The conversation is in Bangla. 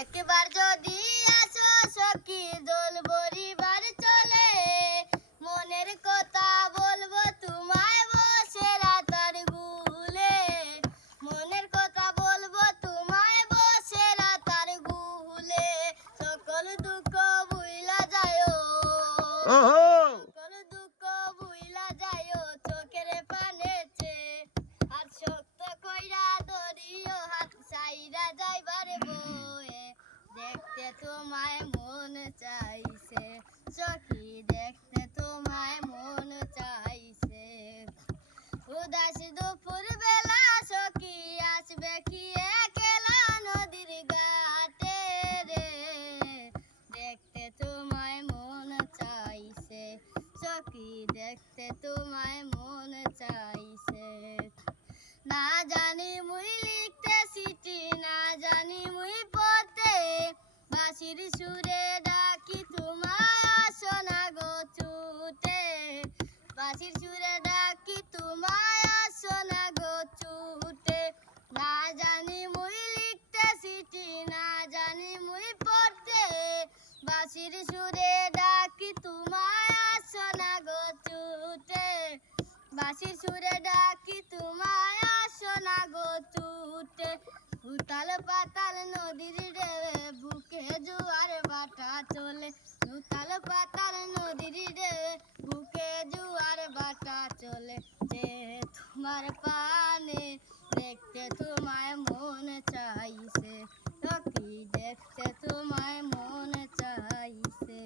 একবার যদি আসো সখী দোল পরিবার চলে, মনের কথা বলবো তোমায় বসে রাতার গুলে, মনের কথা বলবো তোমায় বসে রাতার গুলে, সকল দুঃখ ভুইলা যায়ো, সকল দুঃখ ভুইলা যায়ো চোখের পানেছে, আর শক্ত কইরা ধরিও হাত সাইরা যাইবার বয়ে, দেখতে তোমায় মন চাইছে সখী, দেখতে তোমায় মন চাইছে। উদাস দুপুর বেলা সখী আসবে কি একলা নদীর ঘাটে রে, দেখতে তোমায় মন চাইছে সখী, দেখতে তোমায় মন চাইছে। না জানি মুই লিখতে চিঠি, না জানি মুই পড়তে, বাঁশির সুরে ডাকি তোমায় আসো না গো ছুটে, বাঁশির সুরে ডাকি তোমায় আসো না গো ছুটে। না জানি মুই লিখতে চিঠি, না জানি মুই পড়তে, বাঁশির সুরে ডাকি তোমায় আসো না গো ছুটে, বাঁশির সুরে ডাকি তোমায় আসো না গো ছুটে। উতাল পাতাল নদীর ঢেউয়ে বুকে জোয়ার ভাটা চলে, উতাল পাতাল নদীর ঢেউয়ে বুকে জোয়ার ভাটা চলে, যে তোমার পানে দেখতে তোমায় মন চাইছে সখী, দেখতে তোমায় মন চাইছে।